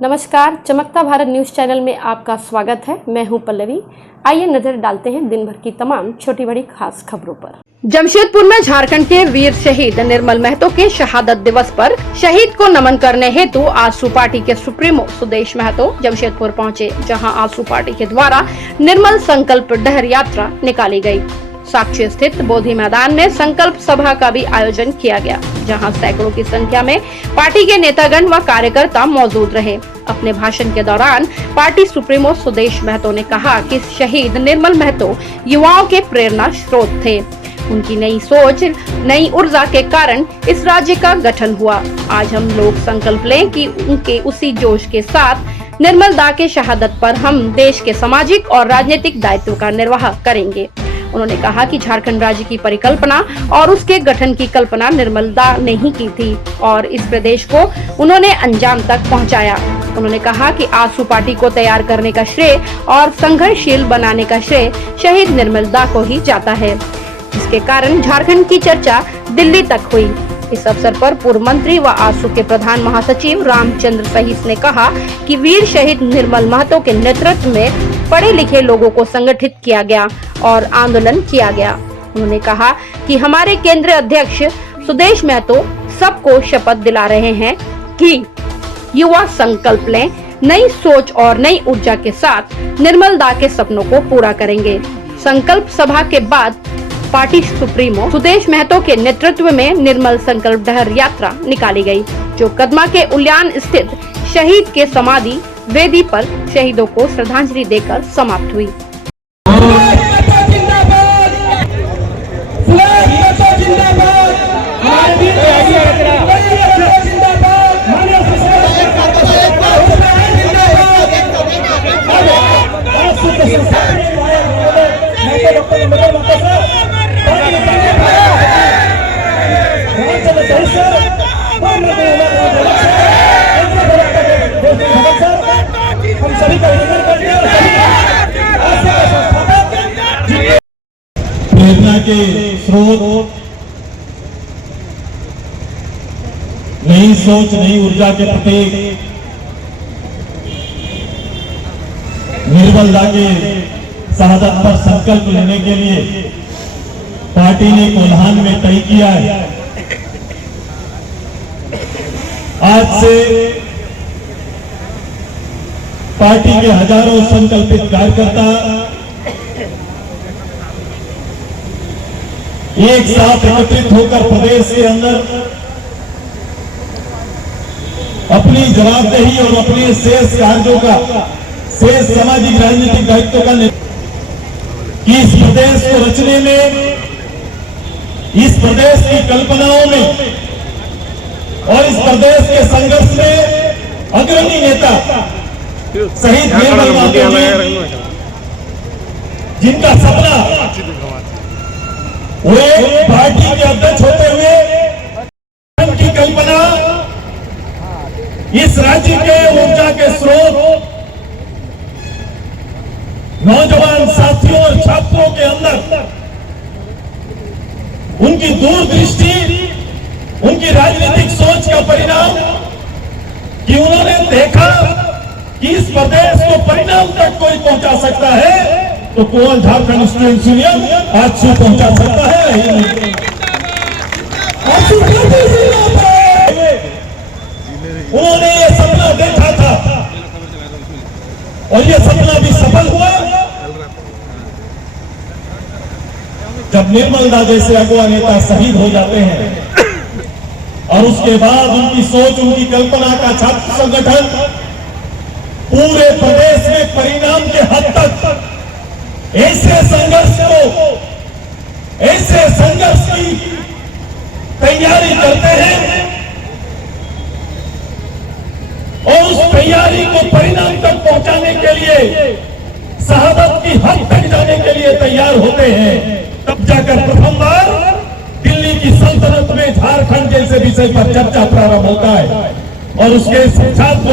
नमस्कार, चमकता Bharat news channel में आपका स्वागत है। मैं हूं पल्लवी। आइए नजर डालते हैं दिन भर की तमाम छोटी बड़ी खास खबरों पर। जमशेदपुर में झारखंड के वीर शहीद निर्मल महतो के शहादत दिवस पर शहीद को नमन करने हेतु आजसू पार्टी के सुप्रीमो सुदेश महतो जमशेदपुर पहुंचे, जहां आजसू पार्टी के द्वारा निर्मल संकल्प डहर यात्रा निकाली गई। साक्षी स्थित बोधि मैदान में संकल्प सभा का भी आयोजन किया गया, जहां सैकड़ों की संख्या में पार्टी के नेतागण व कार्यकर्ता मौजूद रहे। अपने भाषण के दौरान पार्टी सुप्रीमो सुदेश महतो ने कहा कि शहीद निर्मल महतो युवाओं के प्रेरणा स्रोत थे। उनकी नई सोच, नई ऊर्जा के कारण इस राज्य का गठन हुआ। आज हम लोग संकल्प लें कि उनके उसी जोश के साथ निर्मल दा के शहादत पर हम देश के सामाजिक और राजनीतिक दायित्व का निर्वाह करेंगे। उन्होंने कहा कि झारखंड राज्य की परिकल्पना और उसके गठन की कल्पना निर्मल दा ने ही की थी और इस प्रदेश को उन्होंने अंजाम तक पहुंचाया। उन्होंने कहा कि आजसू पार्टी को तैयार करने का श्रेय और संघर्षशील बनाने का श्रेय शहीद निर्मल दा को ही जाता है, जिसके कारण झारखंड की चर्चा दिल्ली तक हुई। इस अवसर पर पूर्व मंत्री व आजसू के प्रधान महासचिव रामचंद्र सहीस ने कहा कि वीर शहीद निर्मल महतो के नेतृत्व में पढ़े लिखे लोगों को संगठित किया गया और आंदोलन किया गया। उन्होंने कहा कि हमारे केंद्रीय अध्यक्ष सुदेश महतो सबको शपथ दिला रहे हैं कि युवा संकल्प लें, नई सोच और नई ऊर्जा के साथ निर्मल दा के सपनों को पूरा करेंगे। संकल्प सभा के बाद पार्टी सुप्रीमो सुदेश महतो के नेतृत्व में निर्मल संकल्प डहर यात्रा निकाली गई, जो कदमा के उल्यान स्थित शहीद के समाधि वेदी पर शहीदों को श्रद्धांजलि देकर समाप्त हुई। प्रेरणा के स्रोत, नई सोच, नई ऊर्जा के प्रतीक निर्मल दा के शहादत पर संकल्प लेने के लिए पार्टी ने कोल्हान में तय किया है। आज से पार्टी के हजारों संकल्पित कार्यकर्ता एक साथ एकत्रित होकर प्रदेश के अंदर अपनी जवाबदेही और अपने शेष कार्यों का, शेष सामाजिक राजनीतिक दायित्व का कि इस प्रदेश को रचने में, इस प्रदेश की कल्पनाओं में और इस प्रदेश के संघर्ष में अग्रणी नेता शहीद निर्मल महतो जी, जिनका सपना वो एक पार्टी के अध्यक्ष होते हुए की कल्पना इस राज्य के ऊर्जा के स्रोत नौजवान साथियों और छात्रों के अंदर उनकी दूरदृष्टि, उनकी राजनीतिक सोच का परिणाम कि उन्होंने देखा कि इस प्रदेश को परिणाम तक कोई पहुंचा सकता है तो कौन झारखंड स्टूडेंट्स यूनियन आजसू पहुंचा सकता है। उन्होंने ये सपना देखा था और ये सपना भी सफल हुआ। जब निर्मल दा जैसे अगुवा नेता शहीद हो जाते हैं और उसके बाद उनकी सोच, उनकी कल्पना का छात्र संगठन पूरे प्रदेश में परिणाम के हद तक ऐसे संघर्ष की तैयारी करते हैं और उस तैयारी को परिणाम तक पहुंचाने के लिए, शहादत की हद तक जाने के लिए तैयार होते हैं। तब जाकर प्रथम बार दिल्ली की सल्तनत में झारखंड जैसे विषय पर चर्चा प्रारंभ होता है और उसके साथ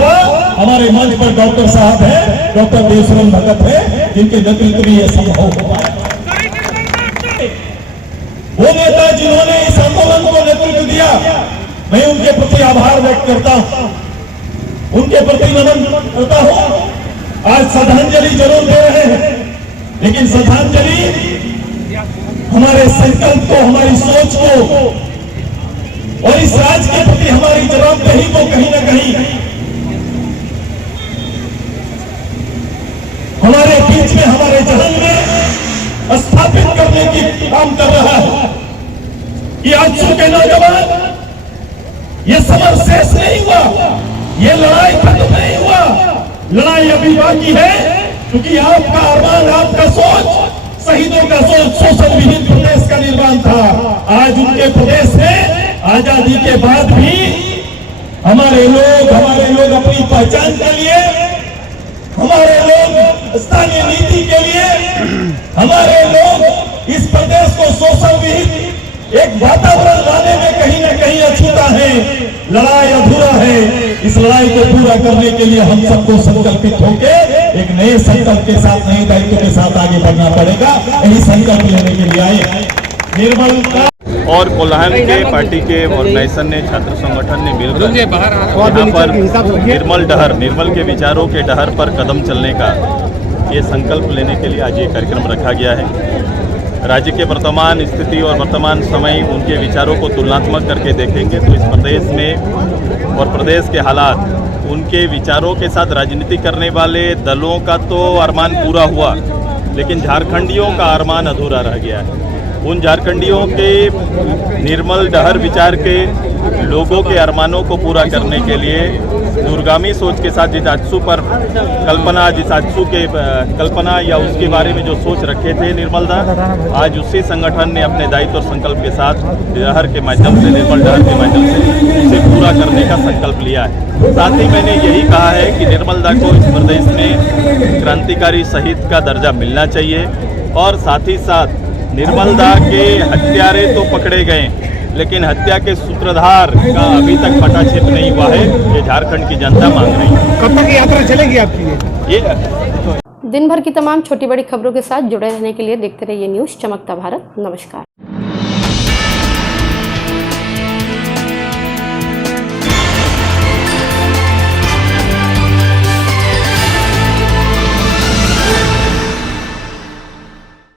हमारे मंच पर डॉक्टर साहब है, डॉक्टर देवशरण भगत है, जिनके नेतृत्व में यह संभव हो पाया। वो नेता जिन्होंने इस आंदोलन को नेतृत्व दिया, मैं उनके प्रति आभार व्यक्त करता हूं। उनके प्रति नमन करता हूं। आज श्रद्धांजलि जरूर दे रहे हैं, लेकिन श्रद्धांजलि हमारे संकल्प को, हमारी सोच को और इस राज्य के प्रति हमारी जवाबदेही को कहीं ना कहीं हमारे बीच में, हमारे जहन में स्थापित करने की काम कर रहा है। ये आजकल के नौजवान, ये समर शेष नहीं हुआ, ये लड़ाई खत्म नहीं हुआ, लड़ाई अभी बाकी है, क्योंकि आपका अरमान, आपका सोच, शहीदों का सोच शोषण विहीन प्रदेश का निर्माण था। आज उनके प्रदेश में आजादी के बाद भी हमारे लोग अपनी पहचान के लिए, हमारे लोग स्थानीय नीति के लिए, हमारे लोग इस प्रदेश को शोषण विहीन एक वातावरण लाने में कहीं ना कहीं अछूता है। लड़ाई अधूरा है। इस लड़ाई को पूरा करने के लिए हम सबको संकल्पित होकर एक नए संकल्प के साथ, नए दायित्व के साथ आगे बढ़ना पड़ेगा। यही संकल्प लेने के लिए आए। निर्मल और कोल्हान के पार्टी के ऑर्गेनाइजेशन ने, छात्र संगठन ने मिलकर यहाँ पर निर्मल के विचारों के डहर पर कदम चलने का ये संकल्प लेने के लिए आज ये कार्यक्रम रखा गया है। राज्य के वर्तमान स्थिति और वर्तमान समय, उनके विचारों को तुलनात्मक करके देखेंगे तो इस प्रदेश में और प्रदेश के हालात, उनके विचारों के साथ राजनीति करने वाले दलों का तो अरमान पूरा हुआ, लेकिन झारखंडियों का अरमान अधूरा रह गया है। उन झारखंडियों के निर्मल डहर विचार के लोगों के अरमानों को पूरा करने के लिए दूरगामी सोच के साथ जिस आजसू पर कल्पना या उसके बारे में जो सोच रखे थे निर्मल दा, आज उसी संगठन ने अपने दायित्व और संकल्प के साथ डहर के माध्यम से, निर्मल डहर के माध्यम से उसे पूरा करने का संकल्प लिया है। साथ ही मैंने यही कहा है कि निर्मल दा को इस प्रदेश में क्रांतिकारी शहीद का दर्जा मिलना चाहिए और साथ ही साथ निर्मल दा के हत्यारे तो पकड़े गए, लेकिन हत्या के सूत्रधार का अभी तक पटाक्षेप नहीं हुआ है। ये झारखंड की जनता मांग रही है। कब तक यात्रा चलेगी आपकी? दिन भर की तमाम छोटी बड़ी खबरों के साथ जुड़े रहने के लिए देखते रहिए न्यूज़ चमकता भारत। नमस्कार।